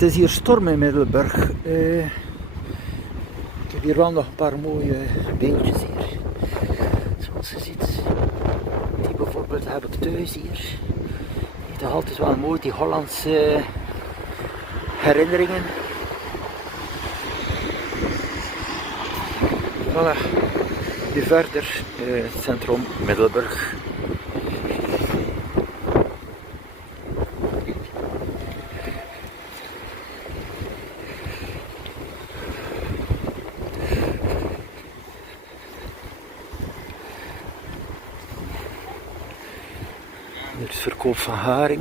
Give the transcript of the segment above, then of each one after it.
Het is hier storm in Middelburg. Ik heb hier wel nog een paar mooie beeldjes hier. Zoals je ziet. Die bijvoorbeeld heb ik thuis hier. Die is toch altijd wel mooi, die Hollandse herinneringen. Voilà. Nu verder het centrum Middelburg. Hier is verkoop van haring.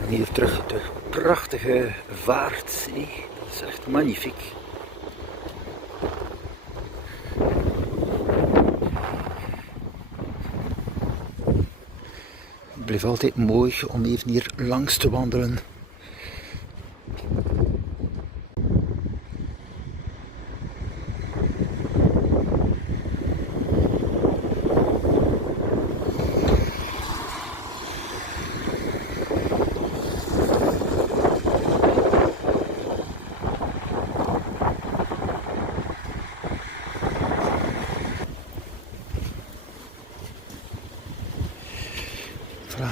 En hier terug de prachtige Vaartzee. Dat is echt magnifiek. Het blijft altijd mooi om even hier langs te wandelen.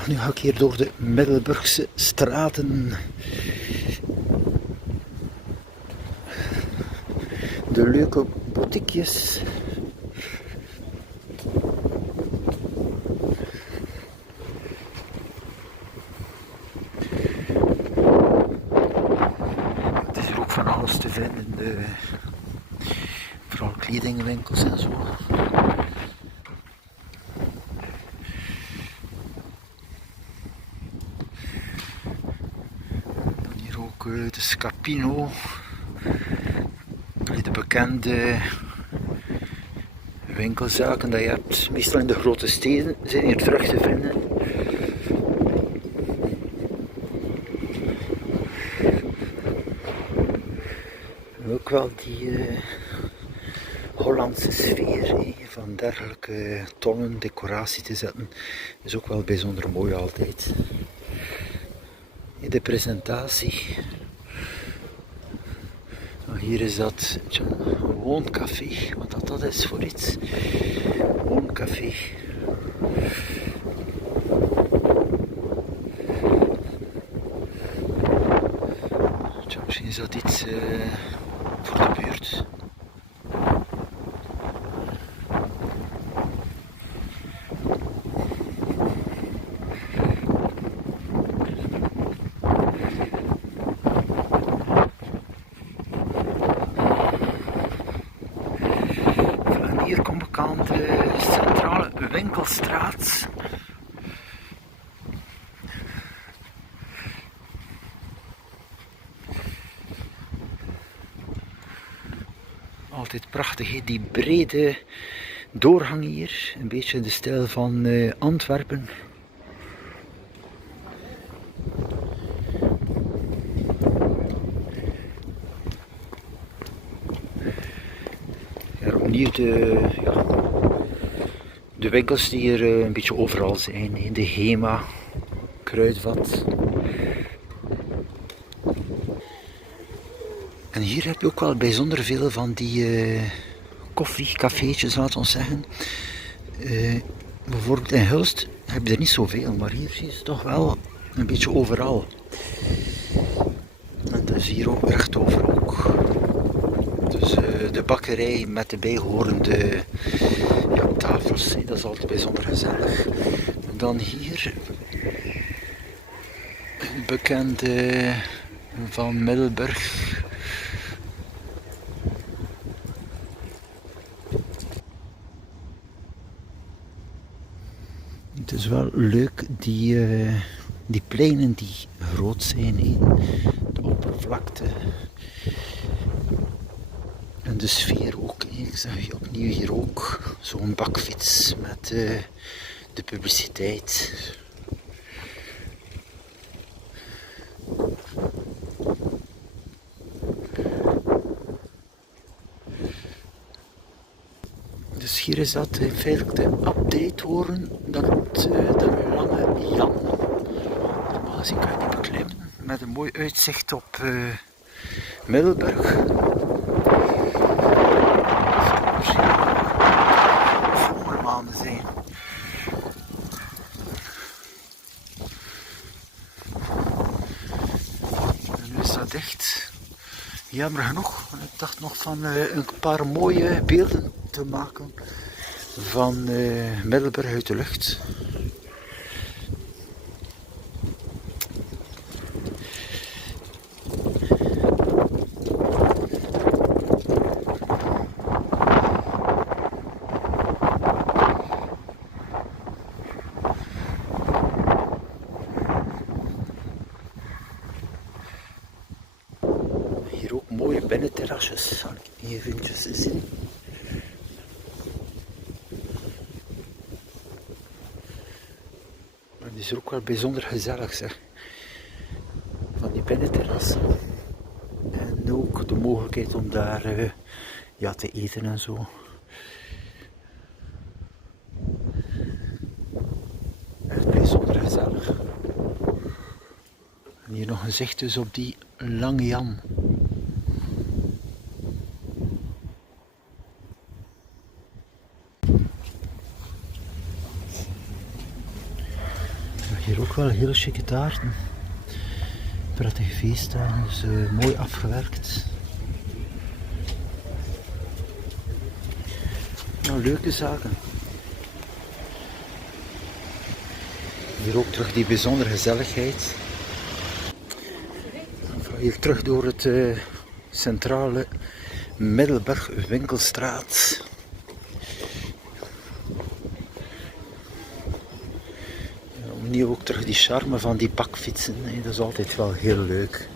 Nu ga ik hier door de Middelburgse straten. De leuke boutiquejes. Het is hier ook van alles te vinden. Vooral kledingwinkels en zo. De Scapino, de bekende winkelzaken die je hebt, meestal in de grote steden, zijn hier terug te vinden. Ook wel die Hollandse sfeer van dergelijke tonnen decoratie te zetten, is ook wel bijzonder mooi altijd. De presentatie. Hier is dat een wooncafé, wat dat is voor iets. Wooncafé. Misschien is dat iets voor de buurt. Hier kom ik aan de centrale winkelstraat. Altijd prachtig, he? Die brede doorgang hier. Een beetje in de stijl van Antwerpen. Ja, opnieuw de winkels die hier een beetje overal zijn. He? De Hema, Kruidvat. En hier heb je ook wel bijzonder veel van die koffiecafeetjes, laten we zeggen. Bijvoorbeeld in Hulst heb je er niet zoveel, maar hier zie je het toch wel een beetje overal. En dat is hier ook rechtsover ook. Dus de bakkerij met de bijhorende tafels, dat is altijd bijzonder gezellig. En dan hier het bekende van Middelburg. Het is wel leuk, die pleinen die groot zijn, de oppervlakte en de sfeer ook. Ik zag je opnieuw hier ook zo'n bakfiets met de publiciteit. Dus hier is dat feitelijk de update-toren. Dat loopt de Lange Jan. Normaal gezien kan je die beklimmen met een mooi uitzicht op Middelburg. Zomermaanden zijn. En nu is dat dicht. Jammer genoeg, want ik dacht nog van een paar mooie beelden te maken van Middelburg uit de lucht. Hier ook mooie binnenterrasjes, zal ik eventjes zien. Maar het is ook wel bijzonder gezellig, zeg. Van die binnenterrassen. En ook de mogelijkheid om daar ja, te eten en zo. Echt bijzonder gezellig. En hier nog een zicht dus op die Lange Jan. Hier ook wel heel chique taarten. Prettige feestdagen, dus mooi afgewerkt. Nou, leuke zaken. Hier ook terug die bijzondere gezelligheid. Hier terug door het centrale Middelburg winkelstraat. Opnieuw ook terug die charme van die bakfietsen. Dat is altijd wel heel leuk.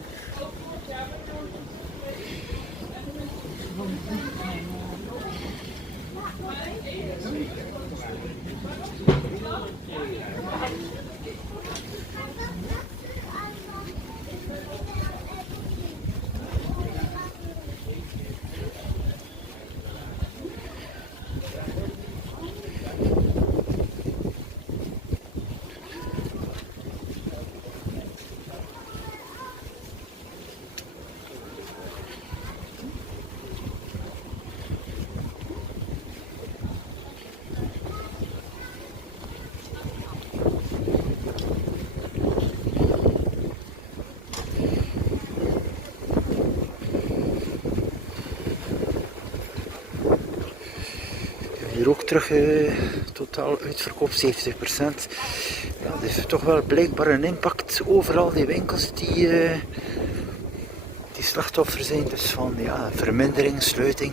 Hier ook terug totaal uitverkoop 70%. Ja, dat heeft toch wel blijkbaar een impact overal die winkels die slachtoffer zijn dus van ja, vermindering, sluiting.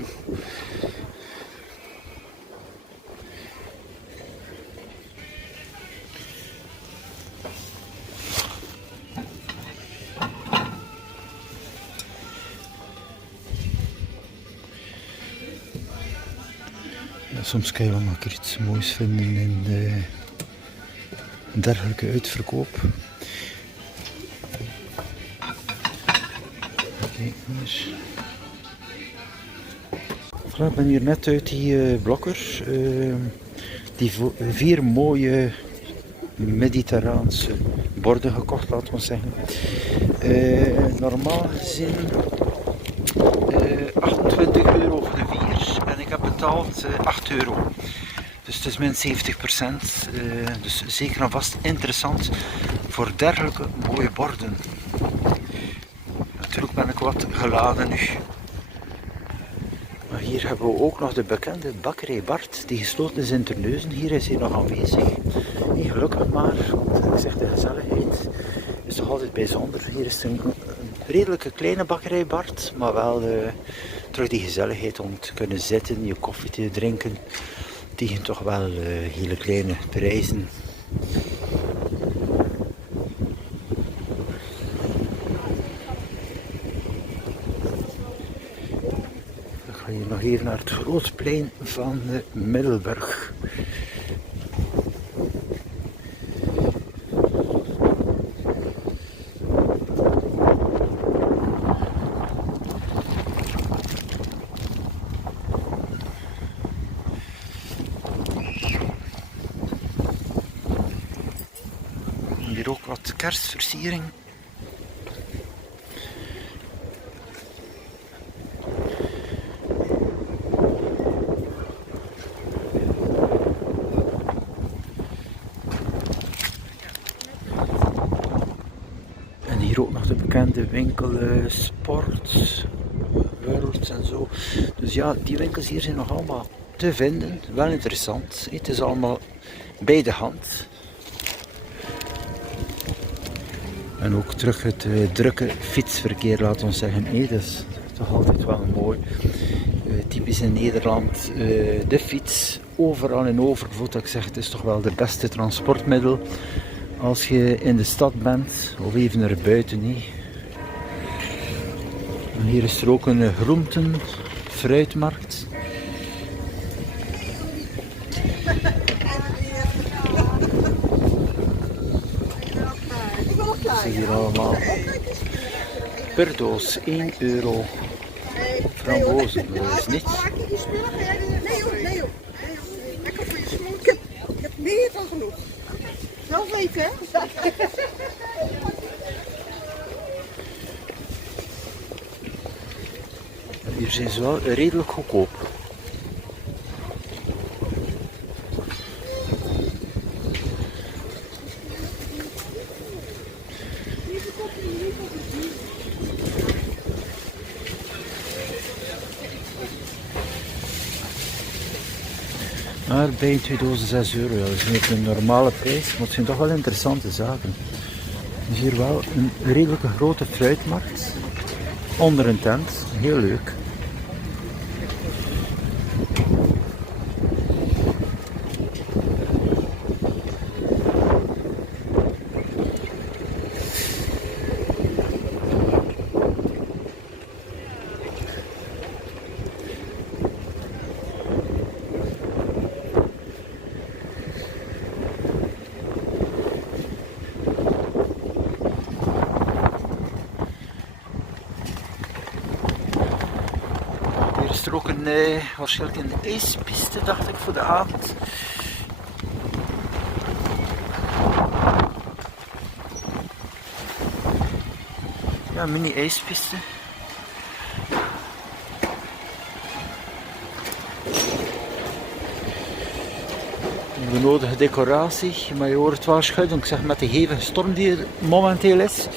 Ja, soms kan je wel een keer iets moois vinden in de dergelijke uitverkoop. Kijk eens. Ik ben hier net uit die blokker. Die 4 mooie mediterraanse borden gekocht, laten we zeggen. Normaal gezien 28 euro voor de 4 en ik heb betaald 8 euro. Dus het is min 70%. Dus zeker en vast interessant voor dergelijke mooie borden. Natuurlijk ben ik wat geladen nu. Maar hier hebben we ook nog de bekende bakkerij Bart, die gesloten is in Terneuzen. Hier is hij nog aanwezig. Niet gelukkig maar, want ik zeg de gezelligheid is toch altijd bijzonder. Hier is een redelijke kleine bakkerij Bart, maar wel terug die gezelligheid om te kunnen zitten, je koffie te drinken. Tegen toch wel hele kleine prijzen. Dan ga je nog even naar het Grootplein van Middelburg. wat kerstversiering. En hier ook nog de bekende winkel Sport, World en zo. Dus ja, die winkels hier zijn nog allemaal te vinden. Wel interessant. Het is allemaal bij de hand. En ook terug het drukke fietsverkeer, laat ons zeggen. Dat is toch altijd wel mooi. Typisch in Nederland, de fiets overal en overvloed. Ik zeg, het is toch wel de beste transportmiddel als je in de stad bent of even erbuiten niet. En hier is er ook een groenten, fruitmarkt. Dat is hier allemaal per doos 1 euro. Frambozen, dat is niets. Nee joh. Lekker voor je smoel. Ik heb meer dan genoeg. Wel weten, hè? Hier zijn ze wel redelijk goedkoop. Maar bij 2 dozen 6 euro, ja, dat is niet een normale prijs, maar het zijn toch wel interessante zaken. Er is hier wel een redelijke grote fruitmarkt onder een tent, heel leuk. Is er ook waarschijnlijk een ijspiste, dacht ik, voor de avond. Ja, een mini ijspiste. De nodige decoratie, maar je hoort het wel schudden, ik zeg met de hevige storm die er momenteel is.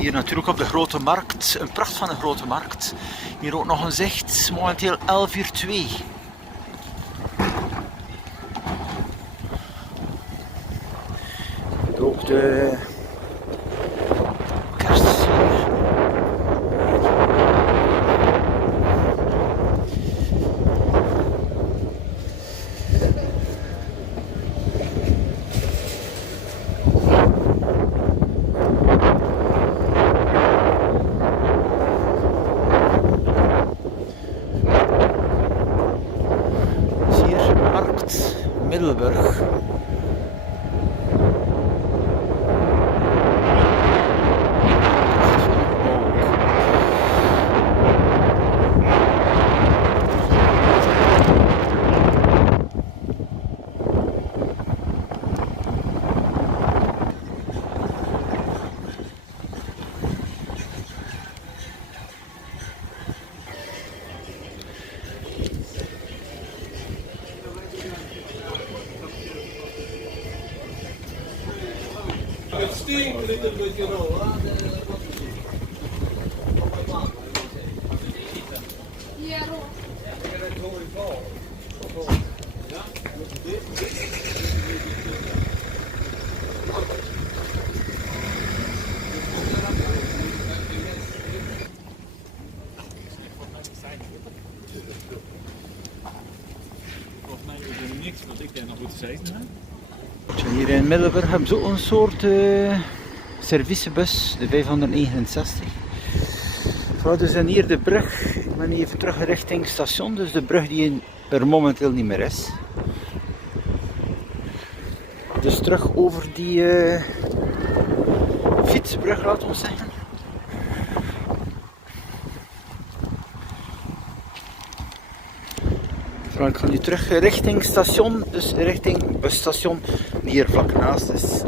Hier natuurlijk op de grote markt, een pracht van een grote markt. Hier ook nog een zicht, momenteel 11:02. Ook de kerstsfeer. Middelburg. It stinks a little bit, you know. Volgens mij is er niks wat ik daar nog goed te zeggen heb. Hier in Middelburg hebben ze ook een soort servicebus, de 569. Voilà, dus en hier de brug. Ik ben even terug richting station, dus de brug die er momenteel niet meer is. Dus terug over die fietsbrug, laten we zeggen. Dus ik ga nu terug richting station, dus richting busstation die hier vlak naast is.